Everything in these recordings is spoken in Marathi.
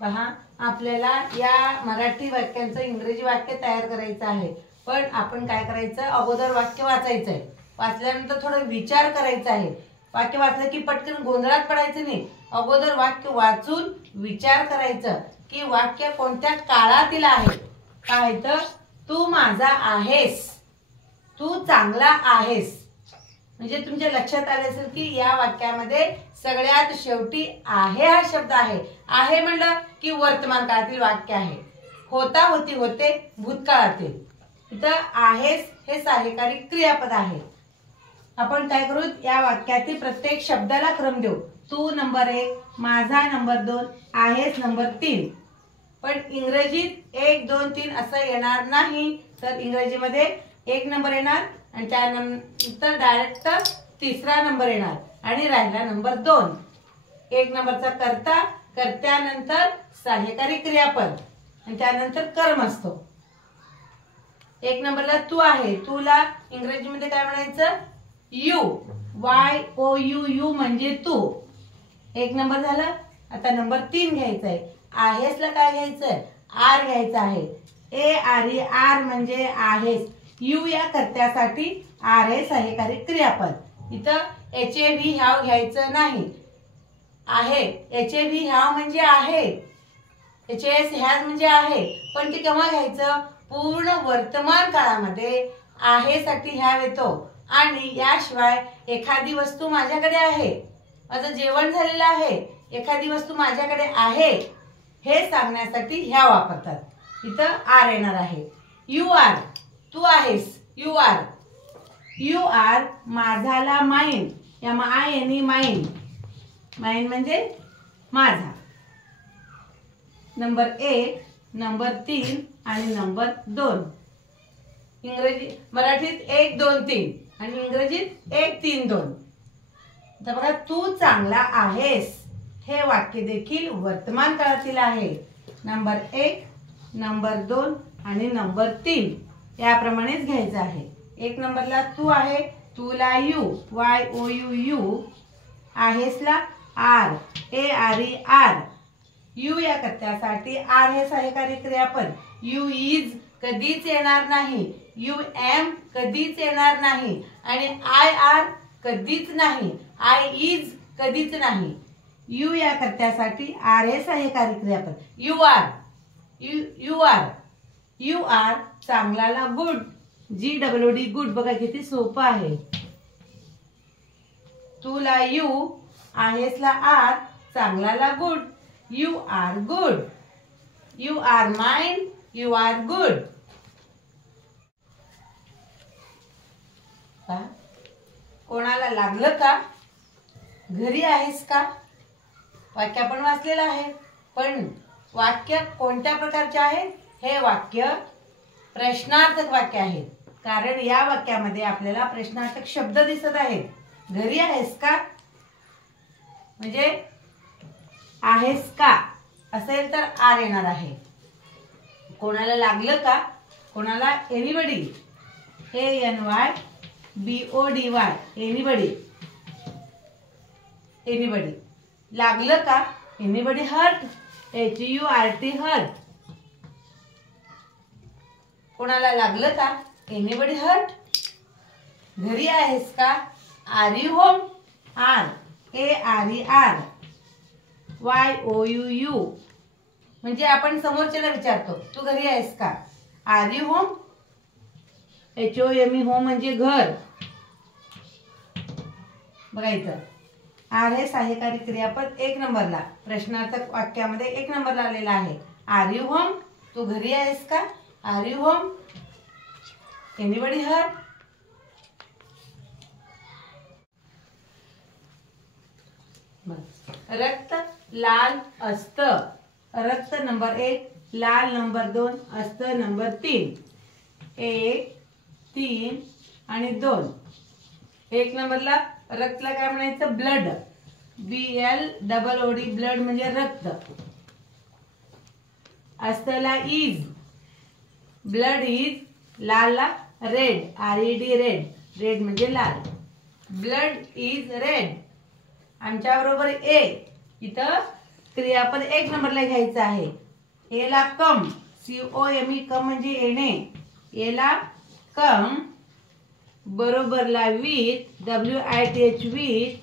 पहा, आपल्याला या मराठी वाक्यांचं इंग्रजी वाक्य तयार करायचं आहे. पण आपण काय करायचं, अगोदर वाक्य वाचायचं आहे. वाचल्यानंतर थोडं विचार करायचा आहे. वाक्य वाचलं की पटकन गोंधळात पडायचं नाही. अगोदर वाक्य वाचून विचार करायचं की वाक्य कोणत्या काळातील आहे. काय तर, तू माझा आहेस, तू चांगला आहेस. म्हणजे तुमच्या लक्षात आले असेल की या वाक्यामध्ये सगळ्यात शेवटी आहे हा शब्द आहे. आहे म्हणलं की वर्तमान काळातील वाक्य आहे. होता, होती, होते भूतकाळातील. इथं आहेस हे सहाय्यकारी क्रियापद आहे. आपण काय करू, या वाक्यातील प्रत्येक शब्दाला क्रम देऊ. तू नंबर 1, माझा नंबर 2, आहेस नंबर 3. पण इंग्रजीत 1, 2, 3 असं येणार नाही. तर इंग्रजीमध्ये 1 नंबर येणार आणि त्यानंतर डायरेक्ट तिसरा नंबर येणार आणि राहिला नंबर 2. 1 नंबरचा कर्ता, कर्त्यानंतर सहाय्यकारी क्रियापद आणि त्यानंतर कर्म असतो. 1 नंबरला तू आहे. तुला इंग्रजीमध्ये काय म्हणायचं, यू. YOU म्हणजे तू. 1 नंबर झाला. आता नंबर 3 घ्यायचा आहे. आहेसला काय घ्यायचं, आर घ्यायचा आहे. ARE म्हणजे आहेस. यू या कर्त्यासाठी आर हे सहाय्यकारी क्रियापद. इथं HAV ह्याव घ्यायचं नाही. आहे, HAV ह्याव म्हणजे आहे, HAS ह्याज म्हणजे आहे. पण ते केव्हा घ्यायचं, पूर्ण वर्तमान काळामध्ये आहे साठी ह्याव येतो. आणि याशिवाय एखादी वस्तू माझ्याकडे आहे, माझं जेवण झालेलं आहे, एखादी वस्तू माझ्याकडे आहे हे सांगण्यासाठी ह्या वापरतात. इथं आर येणार आहे. यू आर, तू आहेस. You are. यू आर माझाला माइन. या मायनी माइन. माइन म्हणजे माझा. नंबर 1, नंबर 3 आणि नंबर 2. मराठीत 1, 2, 3 आणि इंग्रजीत 1, 3, 2. आता बघा, तू चांगला आहेस हे वाक्य देखील वर्तमान काळातील आहे. नंबर 1, नंबर 2 आणि नंबर 3 याप्रमाणेच घ्यायचं आहे. 1 नंबरला तू आहे, तुला यू, YOUU. आहेसला आर, ARE. यू या कर्त्यासाठी आर हे सहाय्यकारी क्रियापद. यू इज कधीच येणार नाही. UM कधीच येणार नाही आणि IR कधीच नाही. I इज कधीच नाही. यू या कर्त्यासाठी आर हे सहाय्यकारी क्रियापद. You are. यू आर चांगल्याला गुड. GOOD good. बघा किती सोपं आहे. तुला यू, आहेसला आर, चांगल्याला good. You are good. You आर माइन. You are good. कोणाला लागलं का, घरी आहेस का, वाक्य आपण वाचलेलं आहे. पण वाक्य कोणत्या प्रकारचे आहे, हे वाक्य प्रश्नार्थक वाक्य आहे. कारण या वाक्यामध्ये आपल्याला प्रश्नार्थक शब्द दिसत आहेत. घरी आहेस का म्हणजे आहेस का असेल तर आर येणार आहे. कोणाला लागलं का, कोणाला एनीबडी, ANYBODY एनीबडी. एनीबडी. लागलं का, एनीबडी हर्ट, HURT हर्ट. कोणाला लागलं का, एनीबडी हर्ट. घरी आहेस का, are you home, ARER. YOUU म्हणजे आपण समोरच्याला विचारतो, तू घरी आहेस का. Are you home, HOME home म्हणजे घर. बघा इथं आर हे सहाय्यकारी क्रियापद 1 नंबरला, प्रश्नार्थक वाक्यामध्ये 1 नंबरला आलेला आहे. आर यू होम, तू घरी आहेस का. Are you home, anybody hurt. रक्त लाल असतं. रक्त नंबर 1, लाल नंबर 2, असतं नंबर 3. 1, 3 आणि 2. 1 नंबरला रक्तला काय म्हणायचं, ब्लड. BLOOD ब्लड म्हणजे रक्त. असतला इज, ब्लड इज. लालला रेड, RED रेड. रेड म्हणजे लाल. Blood is red. आमच्या बरोबर A. इथं क्रियापद 1 नंबरला घ्यायचं आहे. एला कम, COME कम म्हणजे येणे, एला कम बरोबरला विथ, WITH विथ.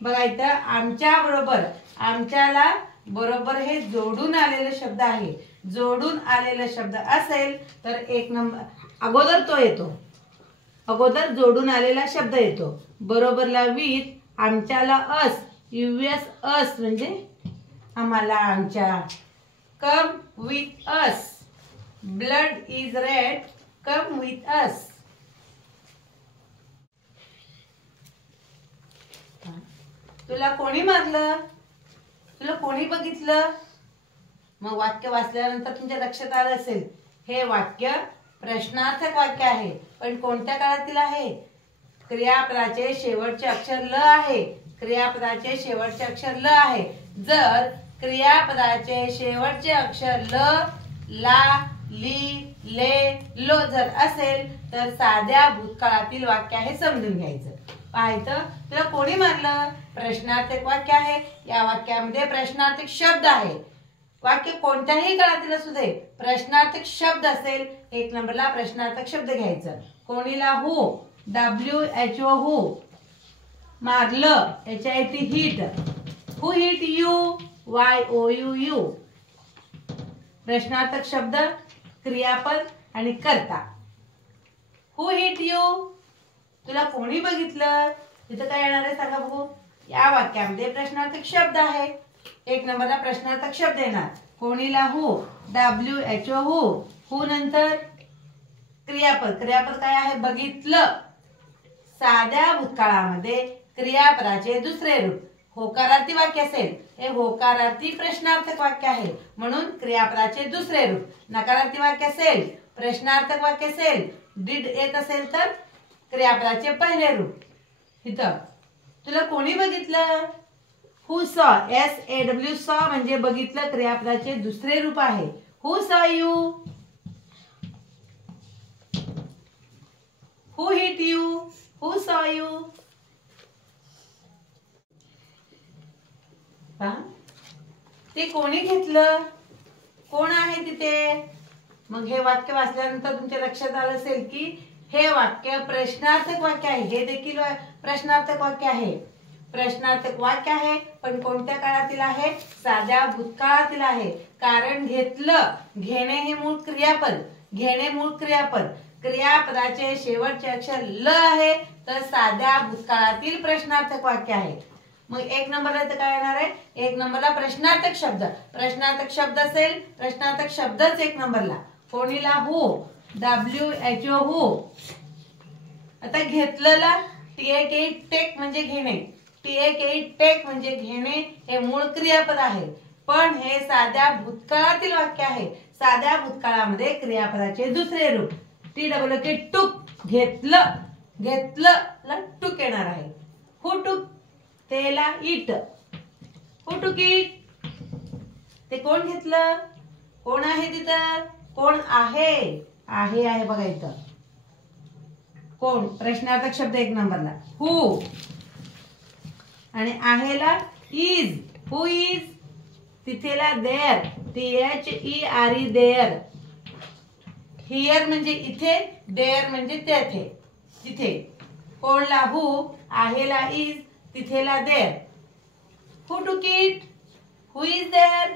बघा इथं आमच्या बरोबर, आमच्याला बरोबर हे जोडून आलेले शब्द आहे. जोडून आलेला शब्द असेल तर 1 नंबर अगोदर तो येतो, अगोदर जोडून आलेला शब्द येतो. बरोबरला विथ, आमच्याला अस, US अस म्हणजे आम्हाला, आमच्या. Come with us, blood is red, come with us. तुला कोणी मारलं, तुला कोणी बघितलं. मग वाक्य वाचल्यानंतर तुमच्या लक्षात आलं असेल हे वाक्य प्रश्नार्थक वाक्य आहे. पण कोणत्या काळातील आहे. क्रियापदाचे शेवटचे अक्षर ल आहे. क्रियापदाचे शेवटचे अक्षर ल आहे. जर क्रियापदाचे शेवटचे अक्षर ल, ला, ली, ले, लो जर असेल तर साध्या भूतकाळातील वाक्य आहे समजून घ्यायचं. पाहायचं तुला कोणी मारलं, प्रश्नार्थक वाक्य आहे. या वाक्यामध्ये प्रश्नार्थक शब्द आहे. वाक्य कोणत्याही काळातील असू दे, प्रश्नार्थक शब्द असेल 1 नंबरला प्रश्नार्थक शब्द घ्यायचं. कोणीला हू, WHO हू. मारलं, HIT hit. Who hit you, YOU. प्रश्नार्थक शब्द, क्रियापद आणि कर्ता. हू हिट यू, तुला कोणी बघितलं. तिथं काय येणार आहे सांगा बघू. या वाक्यामध्ये प्रश्नार्थक शब्द आहे. 1 नंबरला प्रश्नार्थक शब्द येणार. कोणीला हू, WHO हू. हू नंतर क्रियापद. क्रियापद काय आहे, बघितलं. साध्या भूतकाळामध्ये क्रियापदाचे दुसरे रूप होकारार्थी वाक्य असेल, हे होकारार्थी प्रश्नार्थक वाक्य आहे म्हणून क्रियापदाचे दुसरे रूप. नकारार्थी वाक्य असेल, प्रश्नार्थक वाक्य असेल, डिड येत असेल तर क्रियापदाचे पहिले रूप. इथं तुला कोणी बघितलं. हू सॉ, SAW सॉ म्हणजे बघितलं, क्रियापदाचे दुसरे रूप आहे. हू सॉ यू. हू हिट यू, हू सॉ यू. ते कोणी घेतलं, कोण आहे तिथे. मग हे वाक्य वाचल्यानंतर तुमच्या लक्षात आलं असेल की हे वाक्य प्रश्नार्थक वाक्य आहे. हे देखील प्रश्नार्थक वाक्य आहे. प्रश्नार्थक वाक्य आहे पण कोणत्या काळातील आहे, साध्या भूतकाळातील आहे. कारण घेतलं, घेणे हे मूळ क्रियापद. घेणे मूळ क्रियापद. क्रियापदाचे शेवटचे अक्षर ल आहे तर साध्या भूतकाळातील प्रश्नार्थक वाक्य आहे. मग 1 नंबरला इथं काय येणार आहे, 1 नंबरला प्रश्नार्थक शब्द. प्रश्नार्थक शब्द असेल, प्रश्नार्थक शब्दच 1 नंबरला. कोणीला हू, WHO हू. आता घेतलेला TAKE टेक म्हणजे घेणे. TAKE टेक म्हणजे घेणे हे मूळ क्रियापद आहे. पण हे साध्या भूतकाळातील वाक्य आहे. साध्या भूतकाळामध्ये क्रियापदाचे दुसरे रूप TOOK टूक. घेतलं, घेतलं ला टूक येणार आहे. हू टूक, तेला इट. हू टूक इट. ते कोण घेतलं, कोण आहे तिथं, कोण आहे. आहे बघा इथं. कोण प्रश्नार्थक शब्द 1 नंबरला. हू आणि आहेला इज. Who is. तिथेला देअर, THERE देअर. हिअर म्हणजे इथे, देअर म्हणजे तेथे, तिथे. कोणला हू, आहेला इज, तिथेला देअर. हू टूक इट, हू इज देअर.